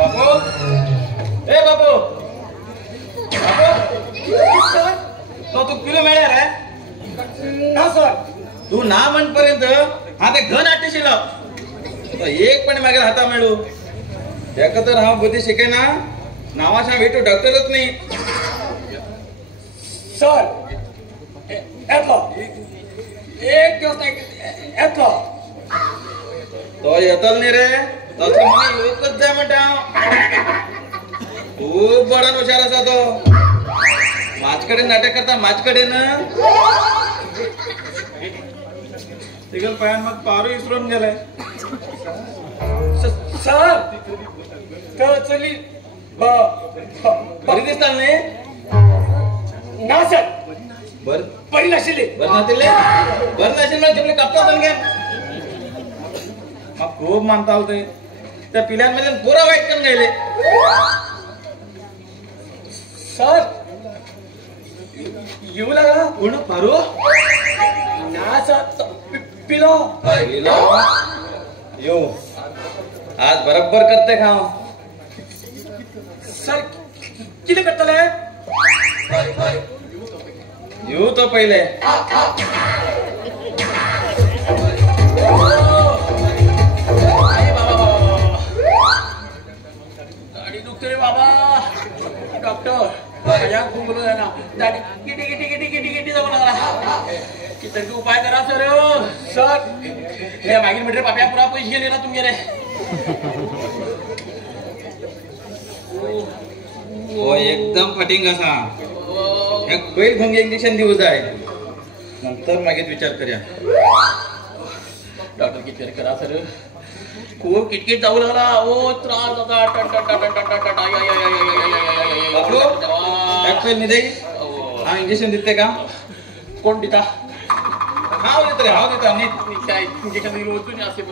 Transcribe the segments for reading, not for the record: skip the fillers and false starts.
बापू ए बापू sir तो तू kilo मिळाला रे ना सर तू ना म्हणपर्यंत हा ते घन आटेशील एक पण मागे हाता मिळू त्याक तर हा बुद्धी शिके ना नावाशा भेटू डॉक्टरच नाही सर येतलो एक दिवस येतलो तो येतल नाही रे तसं म्हणे एकच जाय म्हणता खूप बडा हुशार असा तो माझकडे नाटक करता माझकडे ना तिघल पायान मग पारू इसरून गेलाय सर तर चली बरी दिसताल नाही ना सर बर बरी नशिली बर नातील बर नशील ना तिकडे कापता घ्या मग खूप मानता होते त्या पिल्यांमध्ये पुरा वाईट करून गेले सर येऊ लागला पूर्ण पारू ना सर पिलो यो आज बरोबर करते खाओ सर किती करतले येऊ तो पहिले गाडी दुखते रे बाबा डॉक्टर माझ्या घुमलो आहे ना गाडी kitty kitty kitty kitty kitty जाऊ लागला किती उपाय करा सर सर हे मागील मीटर पाप्या पुरा पैसे गेले ना तुम्ही रे हो एकदम फटिंग असा एक पहिल भंग इंजेक्शन देऊ जाय नंतर मागेत विचार करूया डॉक्टर किती करा सर खूप किटकिट जाऊ लागला ओ त्रास होता डॉक्टर निदे हा इंजेक्शन देते का कोण देता हाव देत रे हाव देता नीट काय इंजेक्शन दिलं होतं ना असे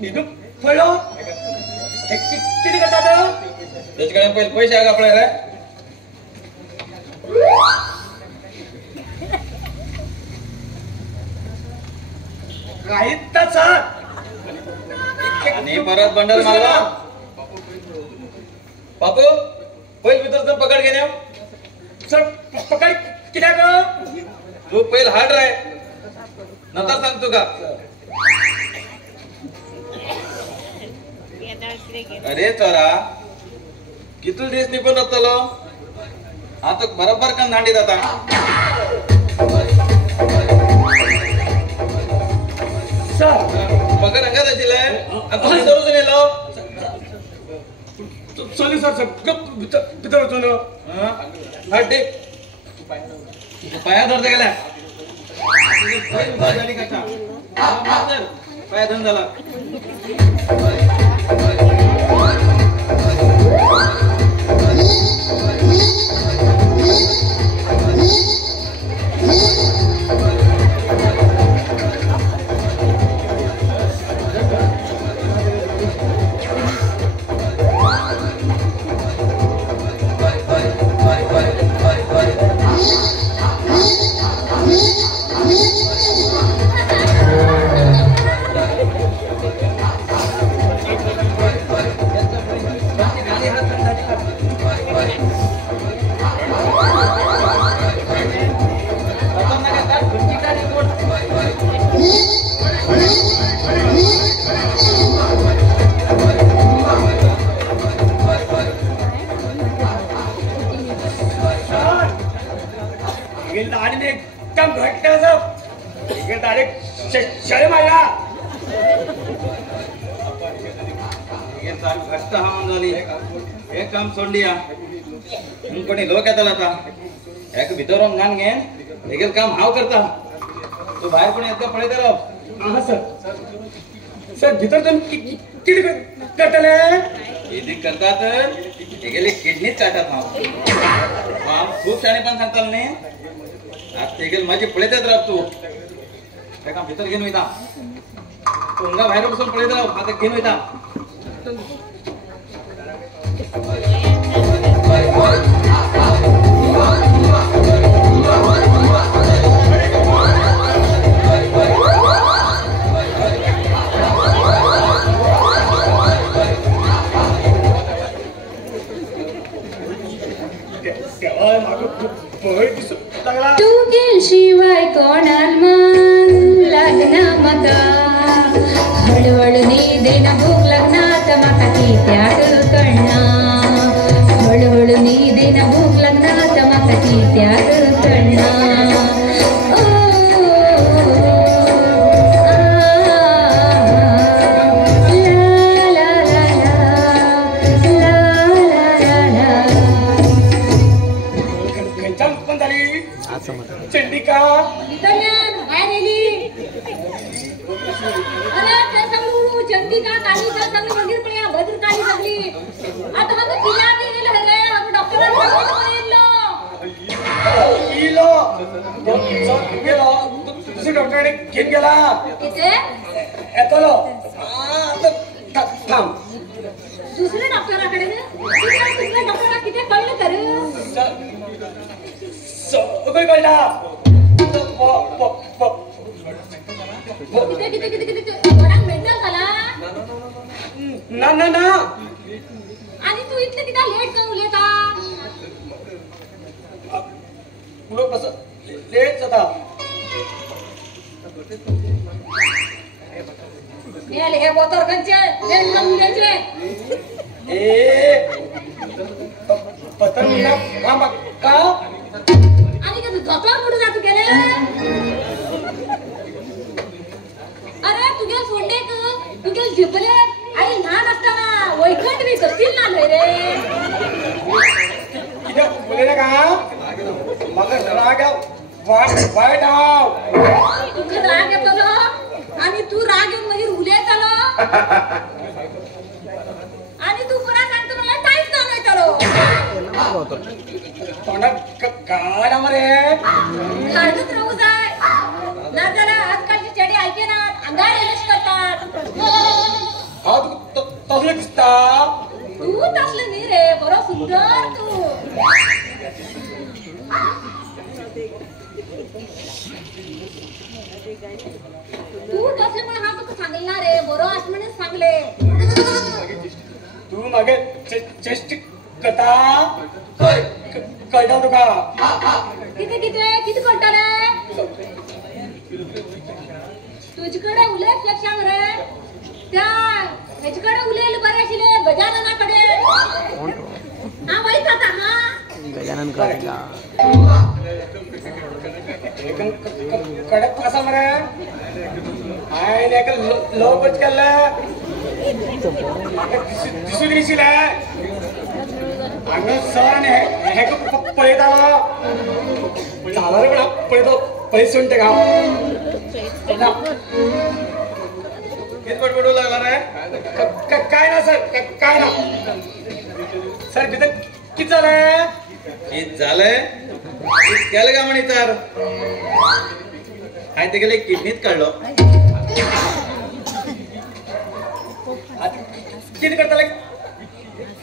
निधू पडलो किती करतात त्याच्याकडे पहिले पैसे आहे का आपल्याला काहीच तर सर आणि परत बंडल मारला बापू पहिले मित्र पकड घेण्या सर पकड किती तू पहिले हार्ड राय नंतर सांगतो का अरे चोरा किती दिवस निघून राहतलो आता बरोबर का नांडी जाता सर पकड अंगात असेल आपण दररोज नेलो सॉरी सर पितर होतो हा टेक पाया धरते गेल्या पाया धन झाला एकदम घट्ट असं डायरेक्ट शळे मारला घट्ट हवामान झाली हे काम सोडली कोणी लोक येतात आता एक भितर घाण घेन हे काम हाव करता तू बाहेर कोणी येत पडे तर हा सर सर भितर किती करतले किती करतात हे गेले किडनीच चाटत हा खूप शाणे पण सांगताल नाही आज ते गेले माझे पळेतच राह तू काय काम भितर घेऊन येता तोंगा बाहेर बसून पळेत राह आता घेऊन येता तू गेल्याशिवाय कोणाल मन लग्न मका हळूहळू नी देना भूक लग्नात माका कित्याक कळना हळूहळू नी देना भूक लग्नात माका कित्याक कळना चंडिका चंडिका कालिका चांगली मंदिर पण या भद्रकाली सगळी आता मग तिला गेलेलं आहे डॉक्टरांना दुसऱ्या डॉक्टरने घेऊन गेला येतलो थांब दुसऱ्या डॉक्टराकडे दुसऱ्या डॉक्टरला किती कळलं तर सगळं कळला किती किती किती किती वडाक मेंटल झाला ना ना ना आणि तू इतकं किती लेट का उलेता लोक कसं लेट जाता मेले हे बोतर कंचे लेट का उलेचे ए पतंग ना का आणि ते झोपावर कुठे जातो गेले अरे तुझ्या सोंडे तुझ्या झिपले आई लहान असताना वैखंड मी कसतील ना रे किती बोले का मग राग वाईट आव तुझं राग येतो ना आणि तू राग येऊन म्हणजे उलेत आलो आणि तू पुन्हा सांगतो मला काहीच नाही चालो तोंडात काय मरे काढत राहू जाय ना जरा आजकालची चढी ऐके ना अंगार एलच करतात तसलं दिसता तू तसलं नाही रे बरं सुंदर तू तू तसले पण हा तुका सांगणार रे बरं असं म्हणून सांगले तू मागे चेष्ट कथा कळता तुका किती किती किती कंटाळे तुझ्याकडे उलेच लक्षात रे त्या ह्याच्याकडे उलेल बरे शिले गजाननाकडे हा वाईट आता हा गजानन करेगा कडक कसा मरे आय ने लो बच केला दिसून येशील अगं सर हे पळत आला झाला रे पळतो पैसे म्हणते का किती बडबडू लागला रे काय ना सर काय ना सर तिथं किती झालंय किती झालंय केलं का म्हणे तर काय ते गेले किडनीत काढलो किती करता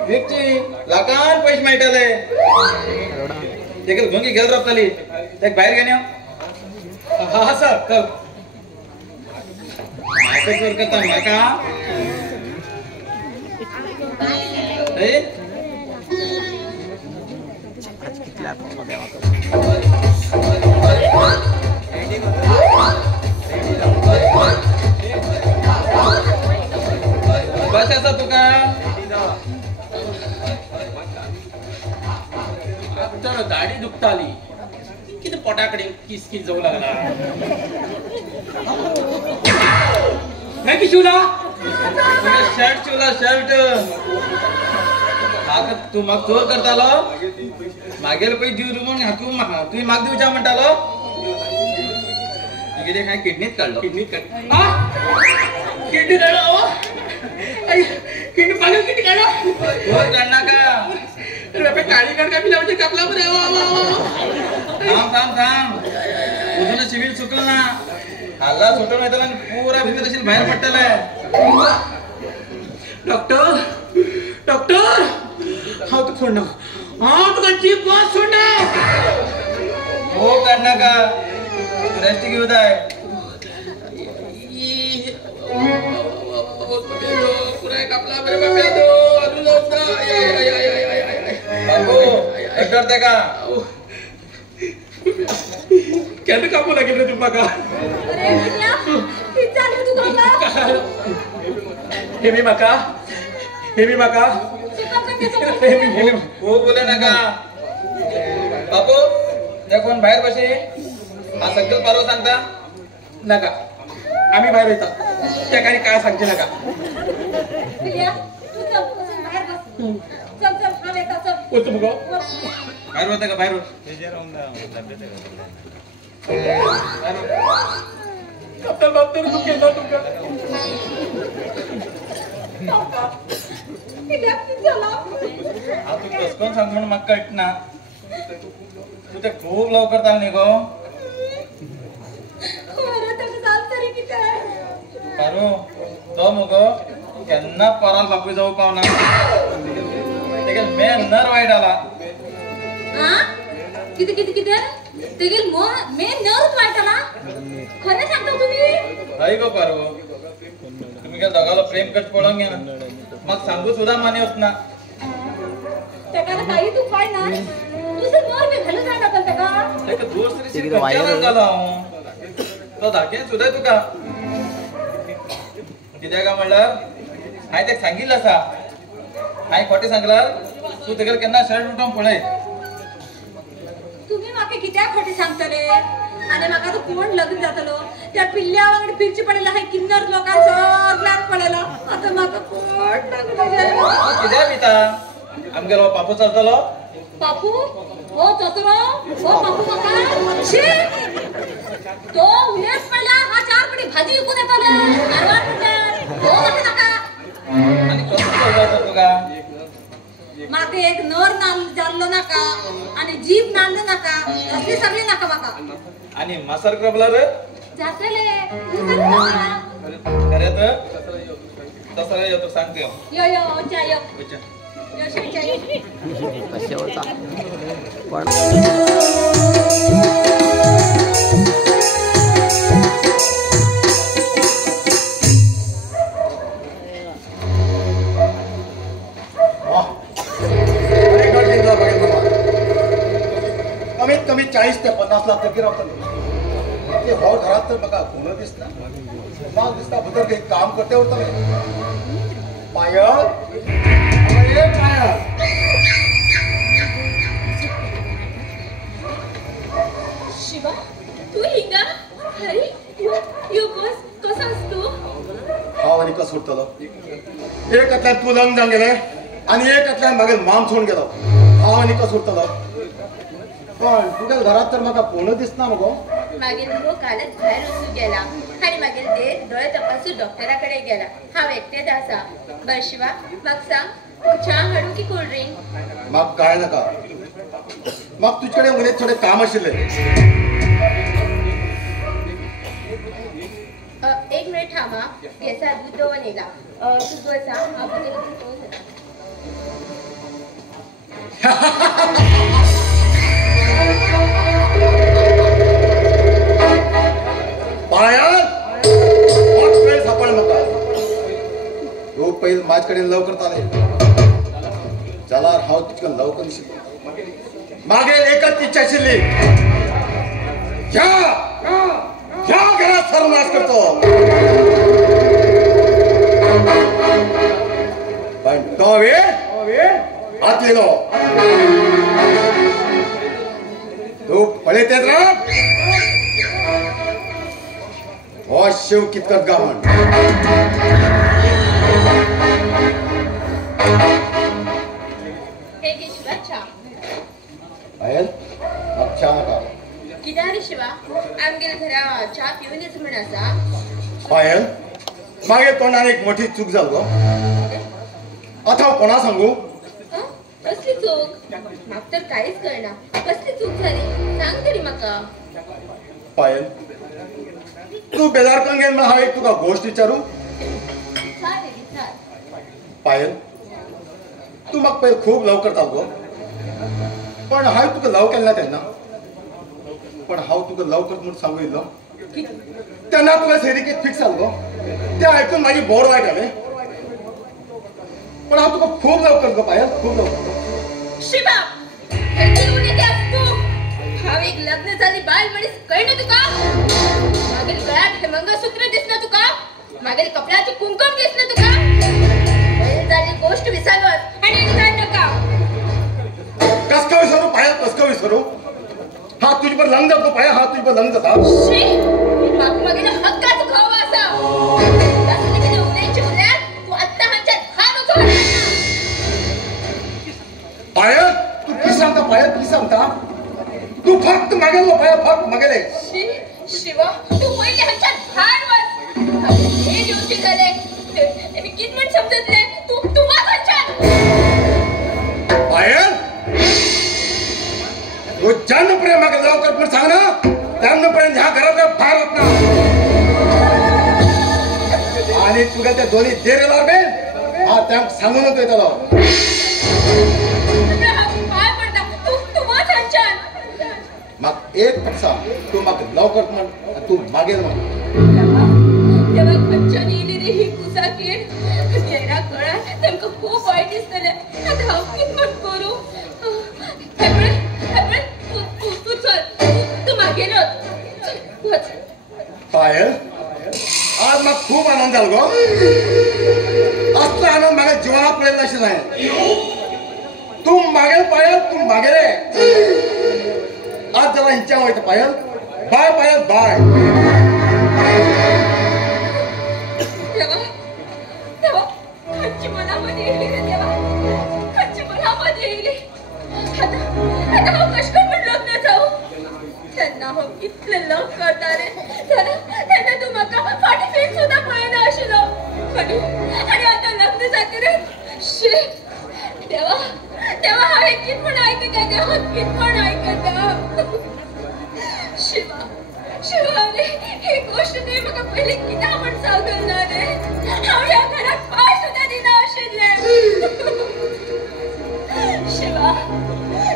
विकची लाखान पैसे मेळटले तेका भंगी घेत रावतली तेका भायर घेवन यो हा सर चल म्हाका चोर करता म्हाका ए बस आसा तुका तर दाढी दुखताली किती पोटाकडे किसकिस जाऊ लागला नाही की शिवला शर्ट शिवला शर्ट हाका तू म्हाका चोर करतालो मागेल पळय जीव रुमून हाकून तुवें म्हाका दिवच्या म्हणटालो तुझे काय किडनीत काढलो किडनी काढो किडनी पाणी किती काढो काढणार का काळी काढ का पिला म्हणजे कापला बरं थांब तुझं सिव्हिल चुकलं ना हल्ला सुटून येताना पुरा भीतर असेल बाहेर पडलेला डॉक्टर हा तू सोडणं तुका जीप बस सोडणं हो काढणार का रेस्ट घेऊ जाय कापला बरं बाप्या तो बाबू डॉक्टर का केलं कापू लागेल रे तुम्हाला अरे बिट्या, किती चालू तू बाबा? हे मी माका शिकव का त्याचं? हो बोले नका बाबू त्या कोण बाहेर बसे हा संकल्प पारो सांगता नका आम्ही बाहेर येतात त्या काही काय सांगते नका बिट्या, तू चल, बाहेर बस. चल, हा येता, चल. बोलतो मग बाहेर होता का बाहेर होत डॉक्टर तू केला तुमका बिट्या, किती झालं? हा तू कसं सांग म्हणून मग कळत ना तू ते खूप लवकर चाल नाही गो बरं, त्याचं चाल तरी किती आहे? पारू तो मग केन्ना पराल बापू जाऊ पावना ते मे नर वाईट आला हा? किती? ते गेल मे नच वाईटाला? खरं सांगता तुम्ही? नाही गो पारू तुम्ही काय दोघाला प्रेम कट पळून घ्या ना मग सांगू सुद्धा माने होत ना त्याला काही तू पाय ना दुसरं मोर बी घालून राहता पण त्याला एक दुसरी झाला तो धाके सुद्धा तुका कित्याक का म्हणलं हाय ते सांगितलं असा हाय खोटे सांगला तू तेगेल केन्ना शर्ट उठवून पळय तुम्ही माके कित्याक खोटे सांगतले आणि म्हाका तो कोण लग्न जातलो त्या पिल्ल्या वांगडी पिरची पडलेला हाय किन्नर लोकां सगळ्यांक पडलेला आता म्हाका कोण लग्न कित्याक भिता आमगेलो पापू चलतलो बापू हो चतुरो हो बापू म्हाका छी तो उलेच पडला हा 4 पडी भाजी विकून येतले कारवार म्हणतात हो म्हाका नाका आणि कसं बोलतो तुका माके एक नर नाल जाल्लो नाका आणि जीभ नाल्लो नाका असली सगळी नाका म्हाका आणि मासर क्रबला रे जातले खरे तर तसं येतो सांगते यो चाय यो चाय कशावरचा पण कमीत कमी 40 ते 50 लाख तरी रावतले ते हो घरात तर बघा कोण दिसता मग दिसता भीतर काही काम करते उरतले पायल शिवा तू हिंगा हरी यो बस कसा असतो हा आणि कसं उरतलो एकातल्यान तू लग्न जाऊन गेले आणि एकातल्यान मागील माम सोडून गेलो हा आणि कसं उरतलो पण तुझ्या घरात तर म्हाका कोण दिसना मगो मागील हो कालच बाहेर वचून गेला आणि मागील ते डोळे तपासून डॉक्टराकडे गेला हांव एकटेच आसा बर शिवा म्हाका सांग च्या हाडू की कोल्ड ड्रिंक म्हाका काय नाका म्हाका तुजे कडेन उलयत थोडें काम आशिल्लें एक मिनिट थांबा घेसा दूध दवन येला तू बसा हांव तुका फोन करता पायल वेळ सापड म्हाका तो पहिले माझ्या कडेन लवकर चाले जाल्यार हांव तुका लवकर दिशिल्लो मागे एकच इच्छा आशिल्ली ह्या घरात सर्वनाश करतो पण तो वेळ आतलेलो तू पळयतेच राव हो शिव कितकत गावण हे घे शिवा च्या पायल म्हाका च्या नाका कित्याक रे शिवा आमगेर घरा चहा पिऊन येच म्हण असा. पायल मागे तोंडाने एक मोठी चूक झाली गो. आता कोणा सांगू? कसली चूक? म्हाका तर काहीच कळना. कसली चूक झाली सांग तरी म्हाका. पायल तू बेजार कंगेन मला हांव एक तुका गोष्ट विचारू. पायल तू म्हाका पयलीं खूब लव करतालो गो. पण हांव तुका लव केन्ना तेन्ना. पण हांव तुका लव करता म्हूण सांगू येयलो तेन्ना तुका सेरिकेक फिक्स जालो गो. तें आयकून मागीर बोर वायट हांवें. पण हांव तुका खूब लव करता गो पायल, खूब लव करता. शिवा हेतून उलयत्यास तूं. हांव एक लग्न जाल्ली बायल मनीस कळना तुका. मागेल गळ्यात हे मंगळसूत्र दिसना तुका. मागेल कपड्याची कुंकम दिसना तुका. बैल जाल्ली गोष्ट विसरलोस आनी आनी काड नाका. कसका विसरू पायल, कसका विसरू. हा तुझे पर लंग जातो पायल, हा तुझे पर लंग जाता. श्री म्हाका मागेल हक्काचो घोव आसा. तसले कितें उलयचे उलय तूं आत्ता हांच्यान हात उचल. पायल तू कितें सांगता पायल, कितें सांगता. तू फक्त मागेलो पायल, फक्त मागेले. शिवा तू पयलीं हांच्यान भायर वच. हे दिवचे जाले मी कितें म्हण समजतले. तू वच हांच्यान. पायल तू ज्यानं पर्यंत म्हाका लव कर म्हूण सांग ना त्यानं पर्यंत ह्या घरांतल्यान भायर वचना. आनी तुका ते दोनी देर येयला बे हा त्यांक सांगूनच येतलो. पांय पडटा तू वच हांच्यान. म्हाका एक फक्त सांग तू म्हाका लव करता म्हण तू मागेल म्हण. तेव्हा खंयच्यान येयली रे ही कुसाकीण. तेरा कळ्यार तेमकां खूब वायट दिसतलें. आतां हांव कितें म्हण करूं. तू चल तू मागेलोच वच. पायल आज म्हाका खूब आनंद जालो गो. असलो आनंद म्हाका जिवनांत पळयलो अशें जायें. तू मागेल पायल, तू मागेले. आज जाल्यार हिंच्यान वयता पायल. बाय पायल बाय. देवा खंयची मनामध्ये येयली रे देवा. खंयची मनामध्ये येयली. आता हांव कशें म्हण लग्न जावं. तेन्ना हांव कितलें लव करता रे. तेन्ना तू म्हाका फाटीं फेक सुद्दां पळयना आशिल्लो. आनी आतां लग्न जातकीर शी देवा देवा हांवें कितें म्हण आयकता. देवा कितें म्हण आयकता. शिवा शिवा रे ही गोश्ट न्ही म्हाका पयलीं कित्याक म्हण सांगूंक ना रे. हांव ह्या घराक पांय सुद्दां दिना आशिल्लें. शिवा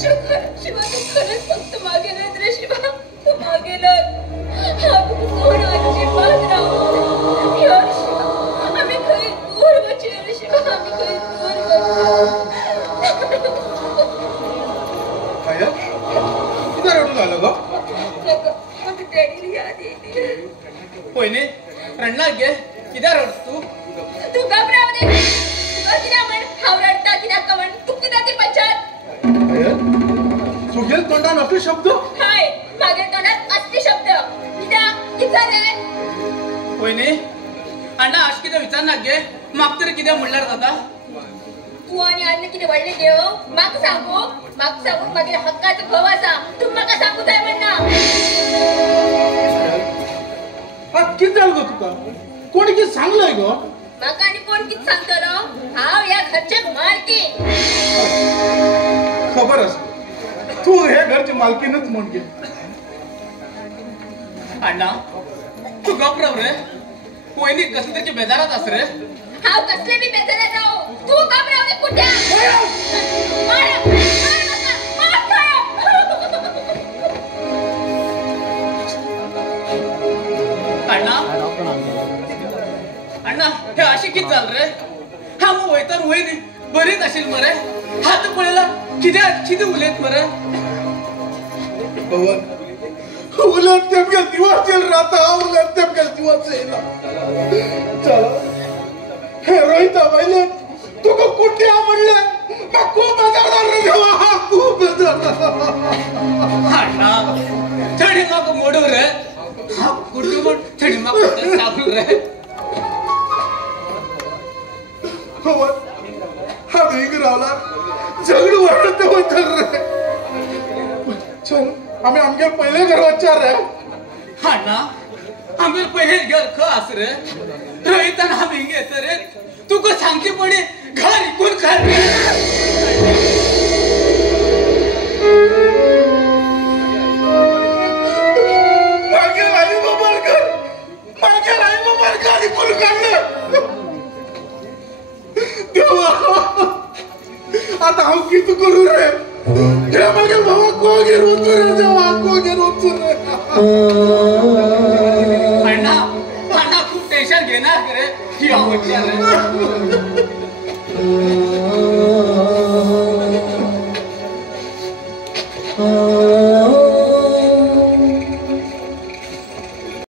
शिवा तू खरंच फक्त मागेलच रे. शिवा तू मागेलच. हांव तुका सोडून अजिबात रावूं. ह्यो शिवा आमी खंय दूर वचचे रे. शिवा आमी खंय दूर वचचे. पायल कितें रडून आलो गो. म्हाका डॅडीली याद येयली. पयली रडनाक गे. कित्याक रडस तू. तू घबराव दे. तुका कित्याक म्हण हांव रडटा कित्याक काय म्हण तू कित्याक ती पंचायत. तुगेल तोंडान असले शब्द. हाय मागे तोंडात असले शब्द. कित्याक कितें जालें. पयली अण्णा अशें कितें विचारनाक गे. म्हाका तरी कितें म्हणल्यार जाता. तू आनी अन्न कितें व्हडलें देव म्हाका सांगू मागीर हक्काचो घोव आसा. तू म्हाका सांगू जाय म्हणना. कितें जालें गो तुका. कोणी कितें सांगलंय गो. म्हाका आनी कोण कितें सांगतलो. हांव ह्या घरचें मालकी. खबर आसा तू हे घरची मालकीनच म्हण गे. अण्णा तू गप राव रे. पयली कसली तरी बेजारात आस रे. हांव कसले बी बेजारात राव. तू घबराव दे कुट्या. अण्णा अण्णा हे अशें कितें जालें रे. हांव वयतार वयली बरीच आशिल्ली मरे. हात पळयला कितें उलयत मरे. उलट तेमगेल दिवस येयला राता. उलट तेमगेल दिवस येयला. चला हे रोहिता वयले तुका कुट्या म्हणले. म्हाका खूब बेजार जालो रे देवा. खूब बेजार जालो. अण्णा थंडी म्हाका मोडू रे. हांव कुटूंब थंडी म्हाका सांगू रे. हांव हिंग रावला झगड वाडत वयता रे. चल आमी आमगे पयले घर वचचा रे. अण्णा आम्ही पहिले घर ख रे रोहितान आम्ही घेत रे तुका सांगते पडे घर इकून खर आता हांव कितें करूं रे मागे बाबा कोगे रोचू रे देवा कोगे रोचू रे अण्णा अण्णा खूप टेन्शन घेणार रे ही आवडची